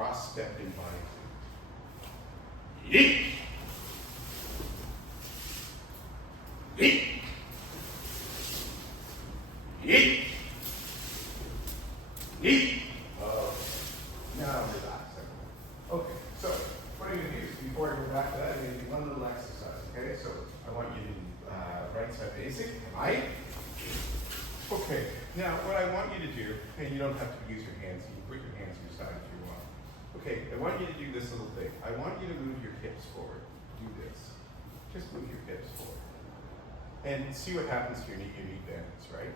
cross-step in body. Yeet! Yeet! Yeet! Yeet! Now relax everyone. Okay, so what I'm going to do is, before I go back to that, I'm going to do one little exercise, okay? So I want you to right side basic, right? Okay, now what I want you to do, and you don't have to use your hands, you can put your hands to your side if you want. Okay, I want you to do this little thing. I want you to move your hips forward. Do this. Just move your hips forward. And see what happens to your knee bends, right?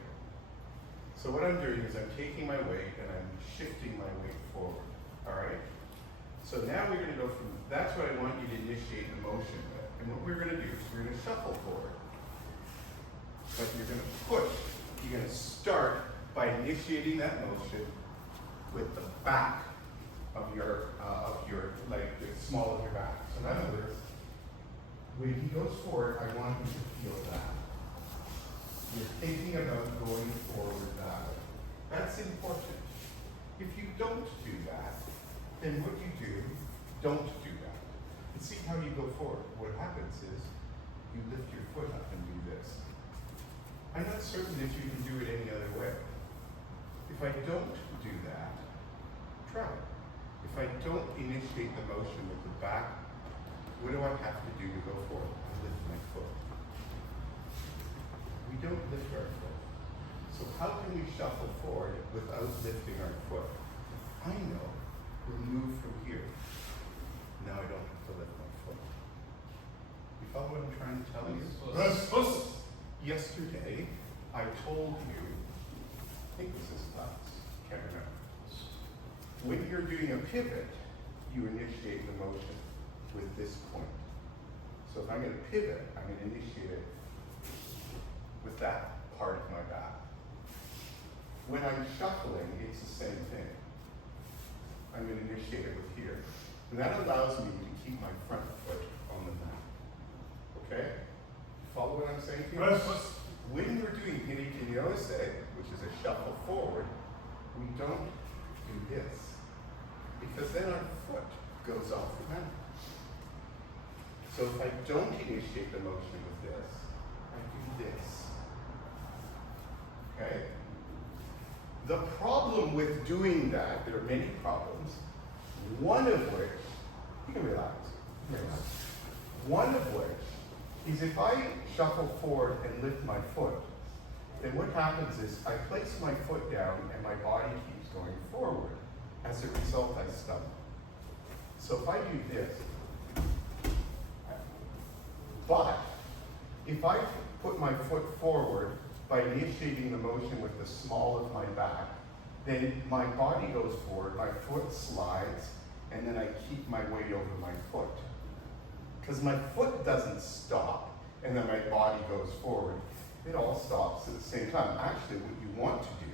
So what I'm doing is I'm taking my weight and I'm shifting my weight forward, all right? So now we're gonna go from, that's what I want you to initiate the motion with. And what we're gonna do is we're gonna shuffle forward. But you're gonna push, you're gonna start by initiating that motion with the back of your like the small of your back. So in other words, when he goes forward, I want you to feel that. You're thinking about going forward that way. That's important. If you don't do that, then what you do, don't do that. And see how you go forward. What happens is you lift your foot up and do this. I'm not certain if you can do it any other way. If I don't do that, try it. If I don't initiate the motion with the back, what do I have to do to go forward? I lift my foot. We don't lift our foot. So how can we shuffle forward without lifting our foot? I know. We'll move from here. Now I don't have to lift my foot. You follow what I'm trying to tell you? Yesterday, I told you, I think this is class, can't remember. When you're doing a pivot, you initiate the motion with this point. So if I'm going to pivot, I'm going to initiate it with that part of my back. When I'm shuffling, it's the same thing. I'm going to initiate it with here. And that allows me to keep my front foot on the mat. Okay? Follow what I'm saying to you? When we're doing hinikinose, which is a shuffle forward, we don't do this. Because then our foot goes off the mat. So if I don't initiate the motion with this, I do this. Okay? The problem with doing that, there are many problems, one of which, you can relax. One of which is if I shuffle forward and lift my foot, then what happens is I place my foot down and my body keeps going forward. As a result, I stumble. So if I do this, but if I put my foot forward by initiating the motion with the small of my back, then my body goes forward, my foot slides, and then I keep my weight over my foot. Because my foot doesn't stop, and then my body goes forward. It all stops at the same time. Actually, what you want to do,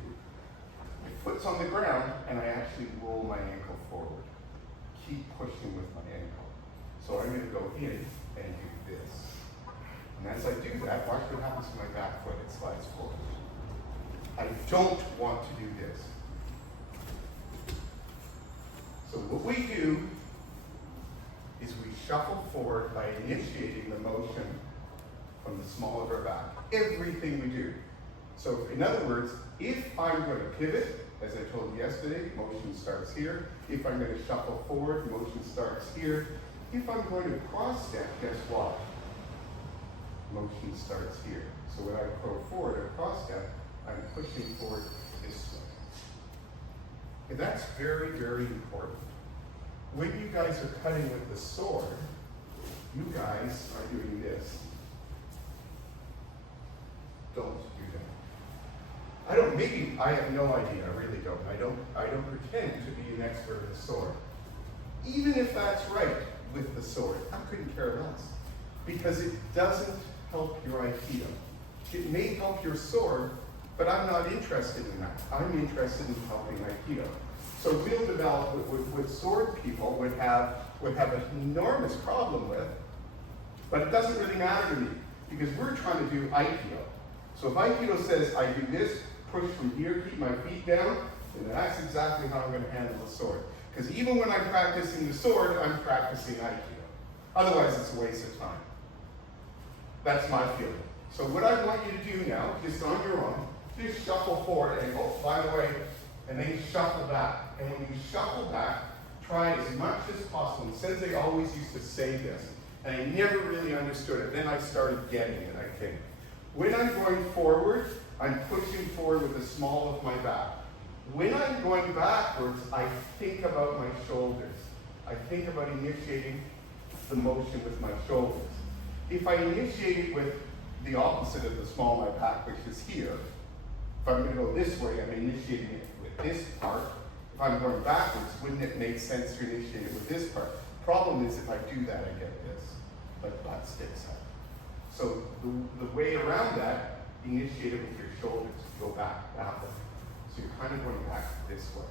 my foot's on the ground, and I actually roll my ankle forward. Keep pushing with my ankle. So I'm going to go in and do this. And as I do that, watch what happens to my back foot. It slides forward. I don't want to do this. So what we do is we shuffle forward by initiating the motion from the small of our back. Everything we do. So in other words, if I'm going to pivot, as I told you yesterday, motion starts here. If I'm going to shuffle forward, motion starts here. If I'm going to cross step, guess what? Motion starts here. So when I go forward or cross step, I'm pushing forward this way. And that's very, very important. When you guys are cutting with the sword, you guys are doing this. Don't do that. Maybe I have no idea, I really don't. I don't pretend to be an expert with the sword. Even if that's right with the sword, I couldn't care less. Because it doesn't help your Aikido. It may help your sword, but I'm not interested in that. I'm interested in helping Aikido. So we'll develop what sword people would have an enormous problem with, but it doesn't really matter to me, because we're trying to do Aikido. So if Aikido says I do this, push from here, keep my feet down, then that's exactly how I'm going to handle the sword. Because even when I'm practicing the sword, I'm practicing Aikido. Otherwise, it's a waste of time. That's my feeling. So what I want you to do now, just on your own, just shuffle forward and go, by the way, and then shuffle back. And when you shuffle back, try as much as possible. And Sensei always used to say this, and I never really understood it. Then I started getting it, I think. When I'm going forward, I'm pushing forward with the small of my back. When I'm going backwards, I think about my shoulders. I think about initiating the motion with my shoulders. If I initiate it with the opposite of the small of my back, which is here, if I'm going to go this way, I'm initiating it with this part. If I'm going backwards, wouldn't it make sense to initiate it with this part? Problem is, if I do that, I get this. My butt sticks out. So the way around that, initiate it with your shoulders. Go back that way. So you're kind of going back this way.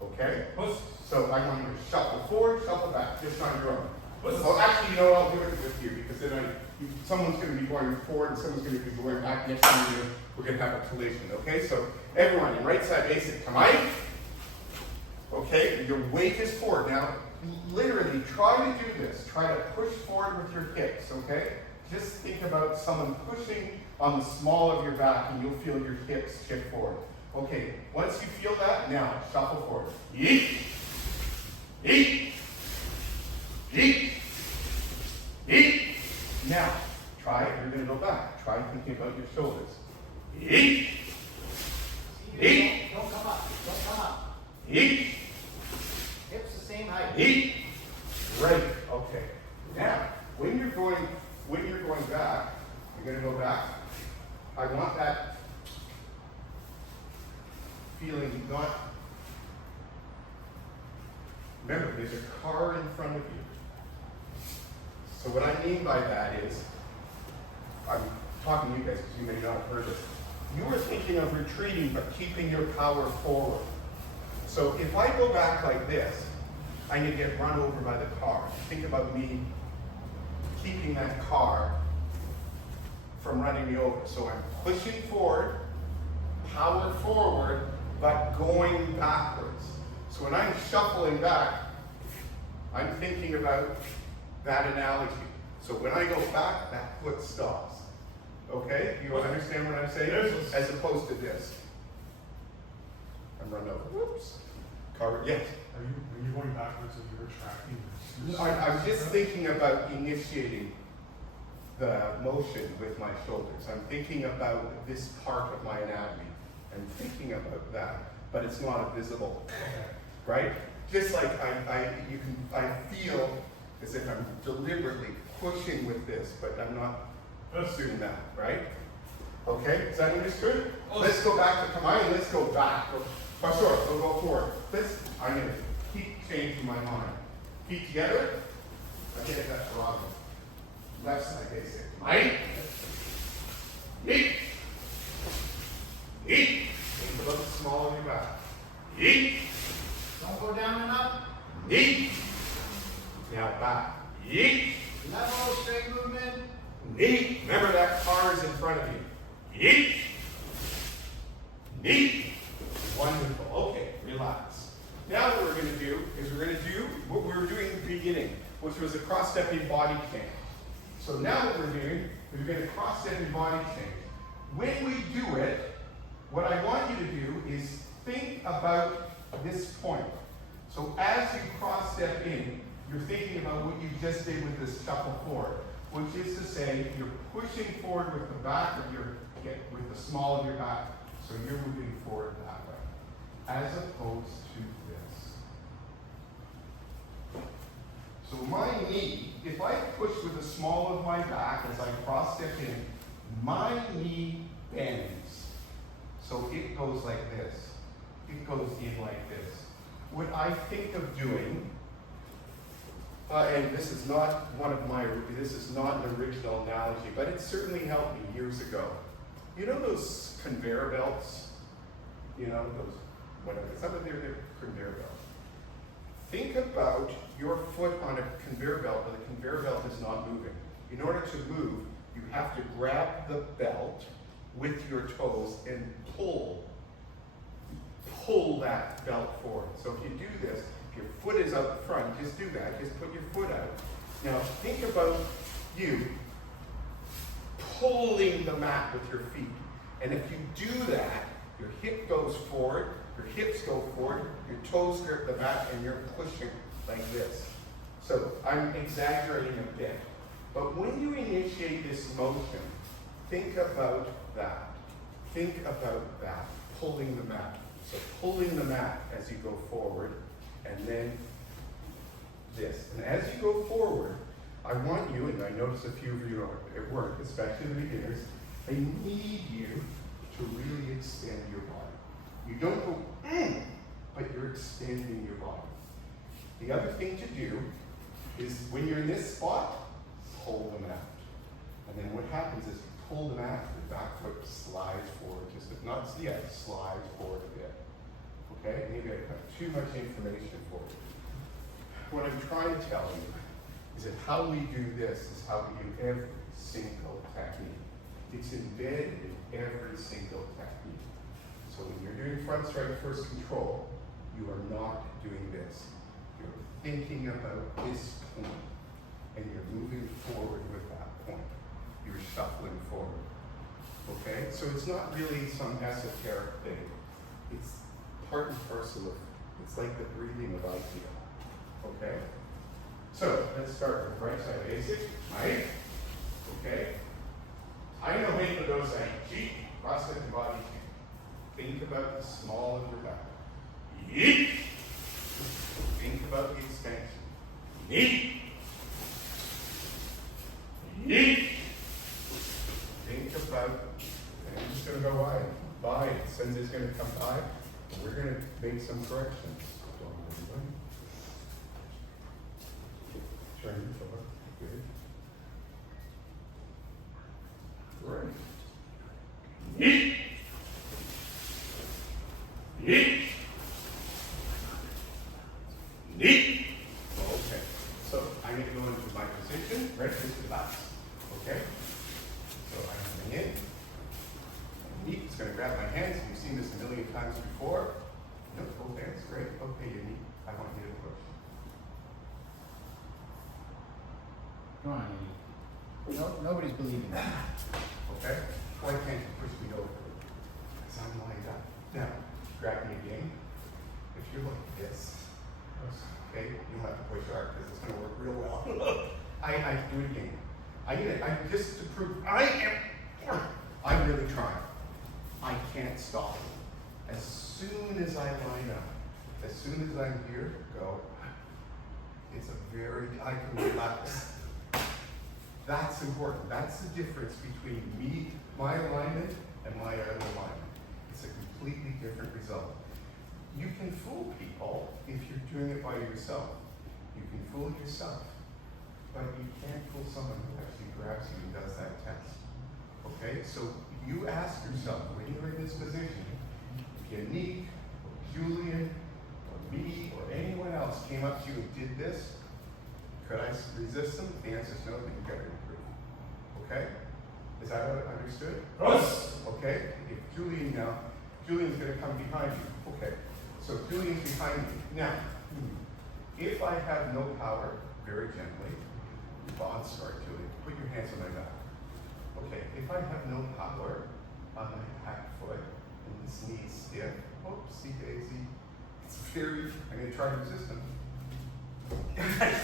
Okay? So I want you to shuffle forward, shuffle back, just on your own. Well, actually, you know what? I'll do it with you, because then someone's going to be going forward and someone's going to be going back. Next time we're going to have a collision. Okay? So everyone, in right side basic, come on. Okay? Your weight is forward. Now, literally, try to do this. Try to push forward with your hips. Okay? Just think about someone pushing on the small of your back, and you'll feel your hips shift forward. Okay, once you feel that, now shuffle forward. Yeet, yeet, yeet, yeet. Now, try it. You're going to go back. Try thinking about your shoulders. Yeet, yeet. Don't come up. Don't come up. Yeet. Hips the same height. Yeet. Right. Okay. Now, when you're going back, you're going to go back. I want that feeling not. Remember, there's a car in front of you. So what I mean by that is, I'm talking to you guys because you may not have heard it. You were thinking of retreating but keeping your power forward. So if I go back like this, I'm going to get run over by the car. Think about me keeping that car from running me over. So I'm pushing forward, power forward, but going backwards. So when I'm shuffling back, I'm thinking about that analogy. So when I go back, that foot stops. Okay? You understand what I'm saying? As opposed to this. I'm running over. Whoops. Car, yes. Are you going backwards and you're retracting? I'm just thinking about initiating the motion with my shoulders. I'm thinking about this part of my anatomy. I'm thinking about that, but it's not visible, right? Just like I feel as if I'm deliberately pushing with this, but I'm not doing that, right? Okay, is that understood? Let's go back to Kamai, let's go back. Oh, sure, we'll go forward. I'm going to keep changing my mind. Feet together. I get that wrong. Left side basic. Right. Yeet. Yeet. Think about the small of your back. Yeet. Don't go down and up. Yeet. Now back. Yeet. Level, straight movement. Yeet. Remember that car is in front of you. Yeet. Yeet. Wonderful. Okay, relax. Now what we're going to do is we're going to do what we were doing at the beginning, which was a cross-stepping body change. So now what we're doing is we're going to cross-stepping body change. When we do it, what I want you to do is think about this point. So as you cross-step in, you're thinking about what you just did with this shuffle forward, which is to say you're pushing forward with the back of your hip, with the small of your back. So you're moving forward that way, as opposed to this. So my knee, if I push with the small of my back as I cross-step in, my knee bends. So it goes like this. It goes in like this. What I think of doing, and this is not this is not an original analogy, but it certainly helped me years ago. You know those conveyor belts? You know, those, whatever, some of they're conveyor belts. Think about your foot on a conveyor belt, but the conveyor belt is not moving. In order to move, you have to grab the belt with your toes and pull that belt forward. So if you do this, If your foot is out the front, just do that. Just put your foot out. Now think about you pulling the mat with your feet. And if you do that, your hip goes forward, your hips go forward, your toes grip the mat, and you're pushing like this. So I'm exaggerating a bit. But when you initiate this motion, think about that. Think about that, pulling the mat. So pulling the mat as you go forward, and then this. And as you go forward, I want you, and I notice a few of you are at work, especially the beginners, I need you to really extend your body. You don't go, but you're extending your body. The other thing to do is when you're in this spot, pull them out. And then what happens is you pull them out, the back foot slides forward, just not yet, slides forward a bit. Okay, maybe I have too much information for you. What I'm trying to tell you is that how we do this is how we do every single technique. It's embedded in every single technique. So when you're doing front strike first control, you are not doing this. You're thinking about this point, and you're moving forward with that point. You're shuffling forward. Okay? So it's not really some esoteric thing. It's part and parcel of, it's like the breathing of Aikido. Okay? So let's start with right side basic. Right? Okay? Tai No Henko goes Aikido, cross-legged and body change. Think about the small of your back. Yeet. Think about the expansion. Yeet. Yeet. Think about, and I'm just going to go wide. By, since it's going to come by, we're going to make some corrections. Turn your foot. Good. Great. Yeet. Yeet. Yeet. Okay. So I'm going to go into my position. Right, this is the box. Okay. So I'm coming in. Yeet. It's going to grab my hands. You've seen this a million times before. Nope. Both hands. Great. Okay, you need. I want you to push. Come on, Eddie. No, nobody's believing that. Okay? Why can't you push me over? Because I'm lined up. Now, grab me again. If you're like this, okay, you have to push hard because it's going to work real well. I do it again. I just to prove I'm really trying. I can't stop. As soon as I line up, as soon as I'm here, go. It's a very, I can relax. That's important. That's the difference between me, my alignment, and my other alignment. It's a completely different result. You can fool people if you're doing it by yourself. You can fool yourself, but you can't fool someone who actually grabs you and does that test. Okay? So you ask yourself, when you're in this position, if Yannick, or Julian, or me, or anyone else came up to you and did this, could I resist them? If the answer is no, then you got to improve. Okay? Is that understood? Yes. Okay? If Julian's going to come behind you. Okay. So Julian's behind me. Now, if I have no power, very gently, sorry, Julian, put your hands on my back. Okay, if I have no power on my back foot and this knee is stiff, oopsie daisy, it's very, I'm going to try to resist him.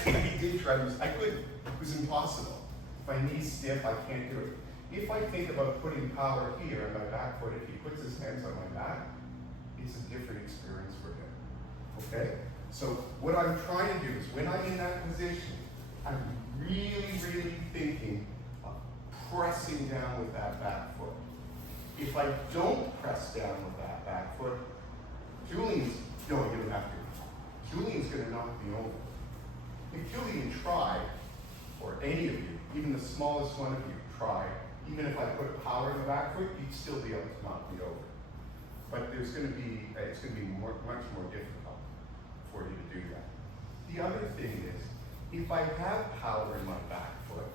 He did try to resist. I couldn't. It was impossible. If my knee's stiff, I can't do it. If I think about putting power here on my back foot, if he puts his hands on my back, it's a different experience for him. Okay? So what I'm trying to do is when I'm in that position, I'm really, really thinking of pressing down with that back foot. If I don't press down with that back foot, Julian's going to have to. Julian's going to knock me over. If Julian tried, or any of you, even the smallest one of you tried, even if I put power in the back foot, you'd still be able to knock me over. But it's going to be much more difficult for you to do that. The other thing is, if I have power in my back foot,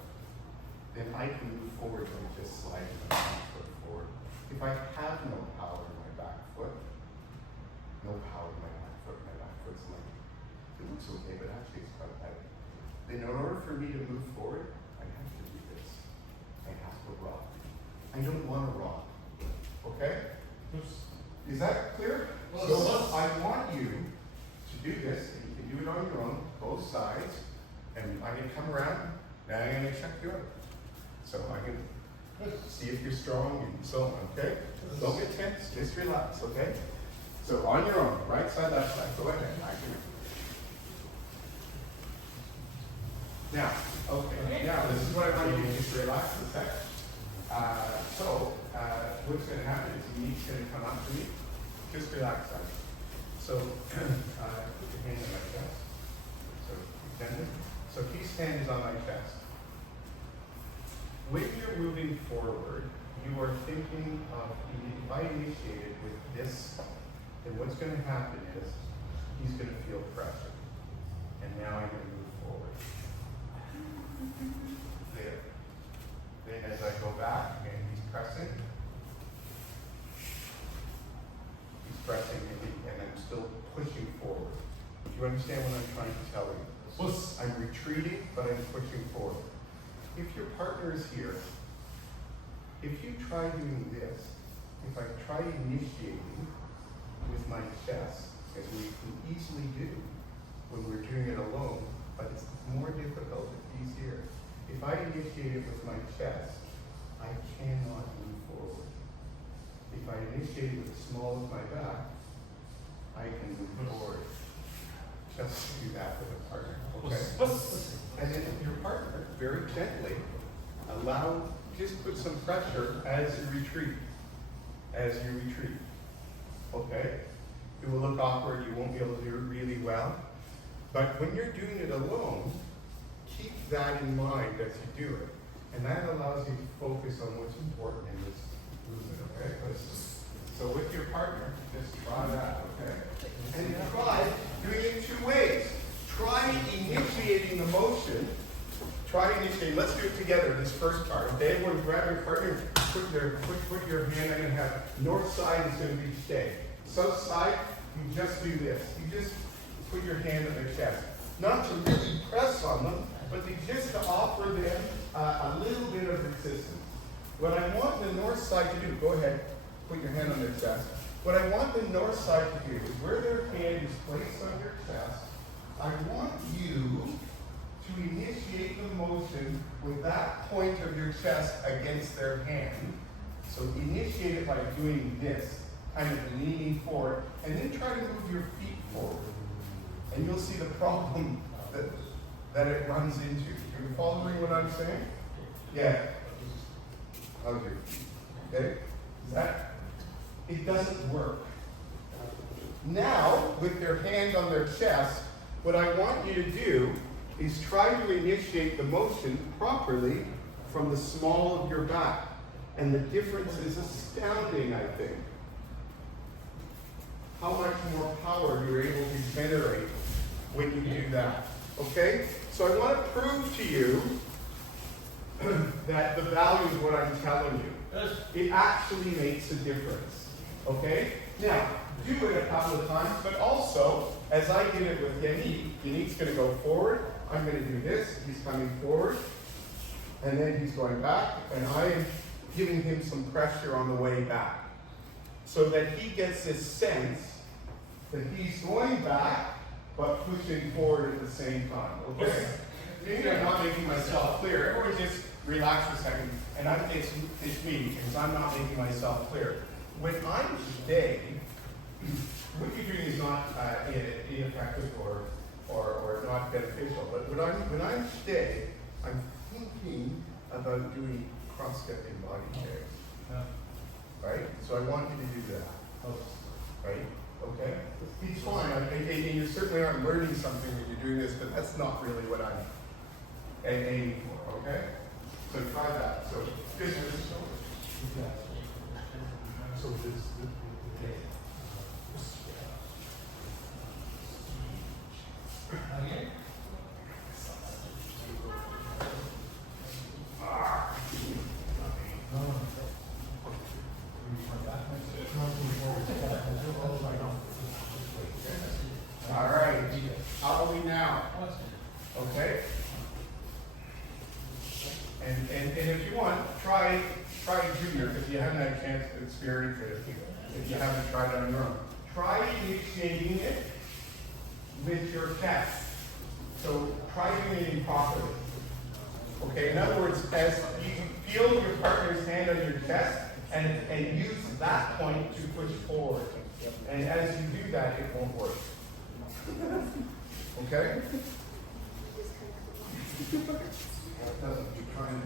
then I can move forward and just slide my back foot forward. If I have no power in my back foot, my back foot's linked. It looks okay, but actually it's quite tight. Then in order for me to move forward, I have to do this. I have to rock. I don't want to rock. Okay? Is that clear? So I want you to do this, and you can do it on your own, both sides, and I'm going to come around, now I'm going to check you out. So I can see if you're strong and so on, okay? Don't get tense, just relax, okay? So on your own, right side, left side, go ahead. I can. Now, okay, now this is what I want you to do, just relax a sec. What's going to happen is he's going to come up to me. Just relax, guys. So, put your hand on my chest. So, extend it. So, his hand is on my chest. When you're moving forward, you are thinking of, if I initiate it with this, then what's going to happen is he's going to feel pressure. And now I'm going to move forward. There. Then as I go back, and he's pressing, and I'm still pushing forward. Do you understand what I'm trying to tell you? I'm retreating, but I'm pushing forward. If your partner is here, if you try doing this, if I try initiating with my chest, as we can easily do when we're doing it alone, but it's more difficult if he's here. If I initiate it with my chest, I cannot move forward. If I initiate it with the small of my back, I can move forward. Just do that with a partner, okay? And then if your partner, very gently, just put some pressure as you retreat. Okay? It will look awkward, you won't be able to do it really well. But when you're doing it alone, keep that in mind as you do it. And that allows you to focus on what's important in this movement, okay? So with your partner, just try that, okay? And try doing it two ways. Try initiating the motion. Let's do it together, this first part, okay? Everyone grab your partner, put your hand, I'm going to have north side is going to be stay. South side, you just do this. You just put your hand on their chest. Not to really press on them, but just to offer them a little bit of resistance. What I want the north side to do, go ahead, put your hand on their chest. What I want the north side to do is where their hand is placed on your chest, I want you to initiate the motion with that point of your chest against their hand. So initiate it by doing this, kind of leaning forward, and then try to move your feet forward. And you'll see the problem that it runs into. Are you following what I'm saying? Yeah. How's your feet? Okay? It doesn't work. Now, with their hand on their chest, what I want you to do is try to initiate the motion properly from the small of your back. And the difference is astounding, I think. How much more power you're able to generate when you do that. Okay? So I want to prove to you that the value of what I'm telling you. It actually makes a difference. Okay? Now, do it a couple of times, but also, as I did it with Yannick's going to go forward. I'm going to do this. He's coming forward. And then he's going back. And I am giving him some pressure on the way back. So that he gets this sense that he's going back, but pushing forward at the same time. Okay? Maybe I'm not making myself clear. Everyone just relax for a second. And it's me, because I'm not making myself clear. When I'm stay, what you're doing is not ineffective or not beneficial. But when I'm stay, I'm thinking about doing cross-stepping body chairs. Right? So I want you to do that. Right? Okay? It's fine. And you certainly aren't learning something when you're doing this, but that's not really what I'm aiming for. Okay? So try that. So this is. So this. Okay. All right. How do we Now, okay? And if you want, try junior if you haven't had a chance to experience it, if you haven't tried it on your own. Try initiating it with your chest. So try doing it properly. Okay, in other words, as you feel your partner's hand on your chest and use that point to push forward. And as you do that, it won't work. Okay? It doesn't keep trying.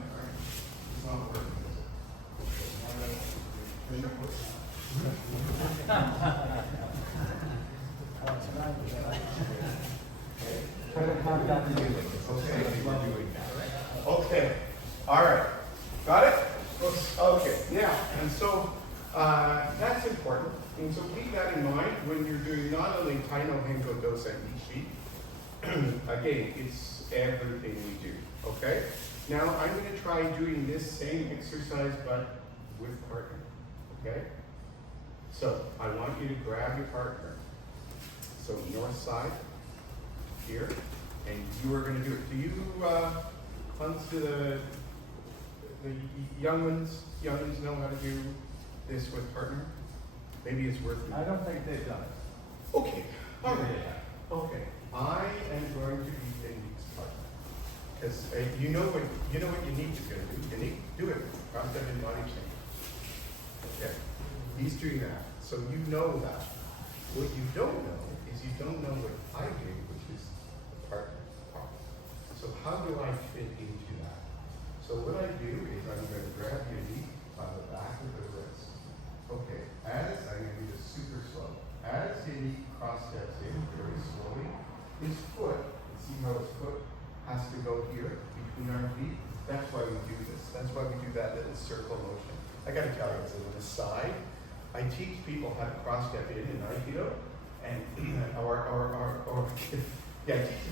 It's not working. Okay. All right. Got it? Okay. Now, and so that's important. And so keep that in mind when you're doing not only Tai No Henko Dosen Ishi. Again, it's everything we do. Okay? Now I'm going to try doing this same exercise but with partner. Okay? So I want you to grab your partner. So north side here, and you are going to do it. Do you comes to the youngins know how to do this with partner? Maybe it's worth it. I don't think they've done it. Okay. All right. Okay. I am going to be Benji's partner. Because you know what you need to do. You need to do it. Cross step in body change. Okay. He's doing that. So you know that. What you don't know is you don't know what I do, which is the partner part. So how do I fit into that? So what I do is I'm going to grab your knee on the back of the wrist. Okay, as I'm going to do this super slow. As your knee cross steps in very slowly, his foot, see how his foot has to go here between our feet? That's why we do this. That's why we do that little circle motion. I got to tell you, as an aside, I teach people how to cross step in Aikido, and I teach them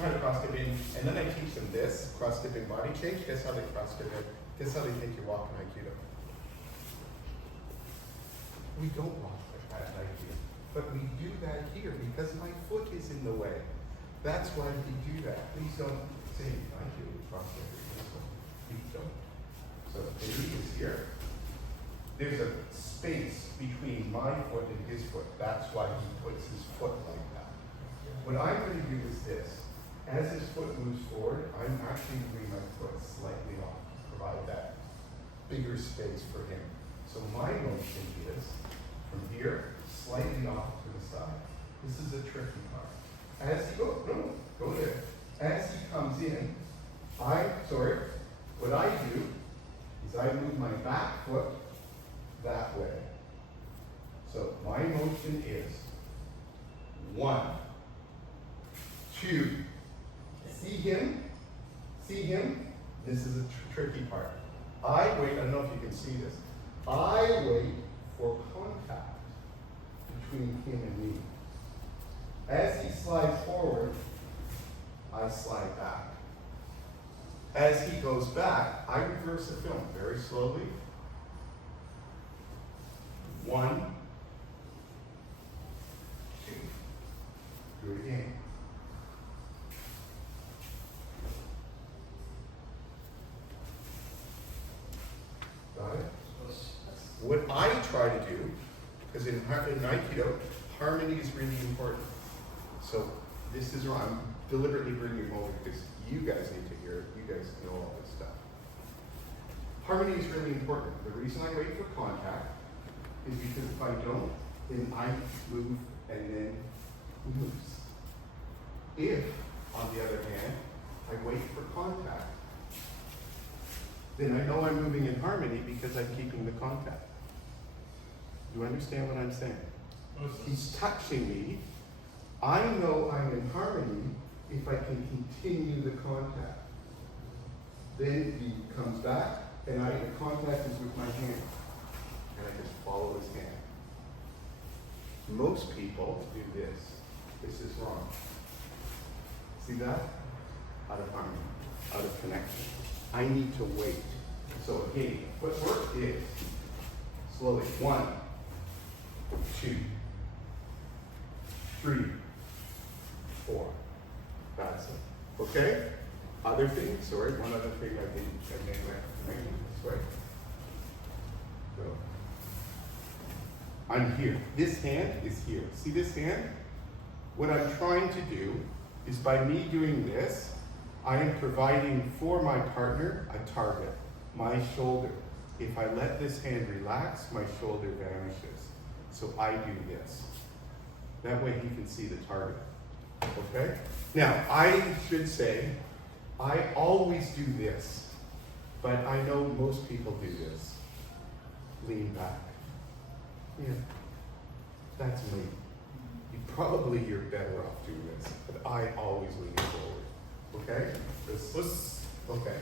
how to cross step in, and then I teach them this cross step in body change. Guess how they cross step in? Guess how they think you walk in Aikido? We don't walk like that in Aikido, but we do that here because my foot is in the way. That's why we do that. Please don't say Aikido cross step in. Please don't. So the knee is here. There's a space between my foot and his foot. That's why he puts his foot like that. What I'm going to do is this. As his foot moves forward, I'm actually moving my foot slightly off to provide that bigger space for him. So my motion is from here, slightly off to the side. This is a tricky part. As he goes, go there. As he comes in, what I do is I move my back foot that way. So my motion is 1, 2. See him? This is a tricky part. I wait, I don't know if you can see this. I wait for contact between him and me. As he slides forward, I slide back. As he goes back, I reverse the film very slowly. 1, 2. Do it again. Got it? What I try to do, because in Aikido, harmony is really important. So this is wrong. I'm deliberately bringing you over because you guys need to hear it. You guys know all this stuff. Harmony is really important. The reason I wait for contact is because if I don't, then I move and then he moves. If, on the other hand, I wait for contact, then I know I'm moving in harmony because I'm keeping the contact. Do you understand what I'm saying? He's touching me. I know I'm in harmony if I can continue the contact. Then he comes back, and the contact is with my hand. And I just follow his hand. Most people do this. This is wrong. See that? Out of harmony, out of connection. I need to wait. So again, what work is slowly 1, 2, 3, 4. That's it. Okay? Other thing, sorry, one other thing I made this way. So, I'm here. This hand is here. See this hand? What I'm trying to do is by me doing this, I am providing for my partner a target, my shoulder. If I let this hand relax, my shoulder vanishes. So I do this. That way he can see the target. Okay? Now, I should say, I always do this, but I know most people do this. Lean back. Yeah. That's me. You're better off doing this, but I always lean forward. Okay? Okay.